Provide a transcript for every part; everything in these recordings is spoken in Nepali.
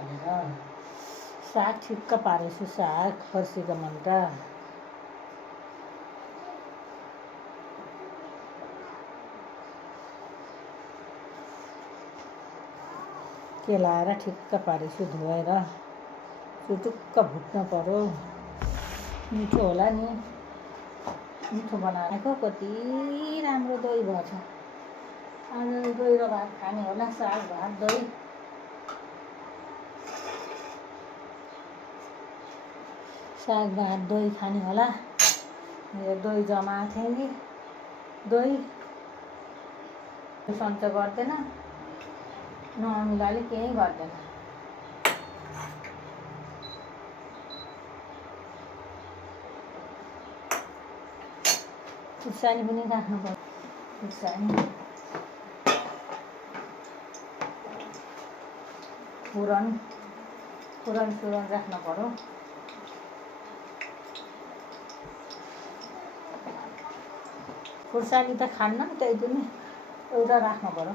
भनेर साग ठिक्क पारेछु। साग फर्सीको मुन्टा केलाएर ठिक्क पारेछु। धोएर चुटुक्क भुट्नु पर्यो। मिठो होला नि, मिठो बनाएको। कति राम्रो दही भएछ। आज दही र भात खाने होला। साग भात दही। साग भात दही खाने होला। मेरो दही जमाएको थिएँ कि दही सन्चो गर्दैन, नमिलाले केही गर्दैन। खुर्सानी पनि राख्नु पर्छ। खुर्सानी फुरन राख्नु पर्यो। खुर्सानी त खान्न, त्यही पनि एउटा राख्नु पर्यो।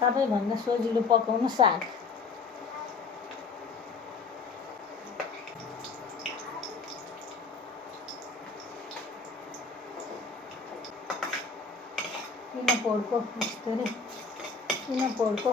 सबैभन्दा सजिलो पकाउनु साग। किन पोड्को यस्तरी, किन पोड्को।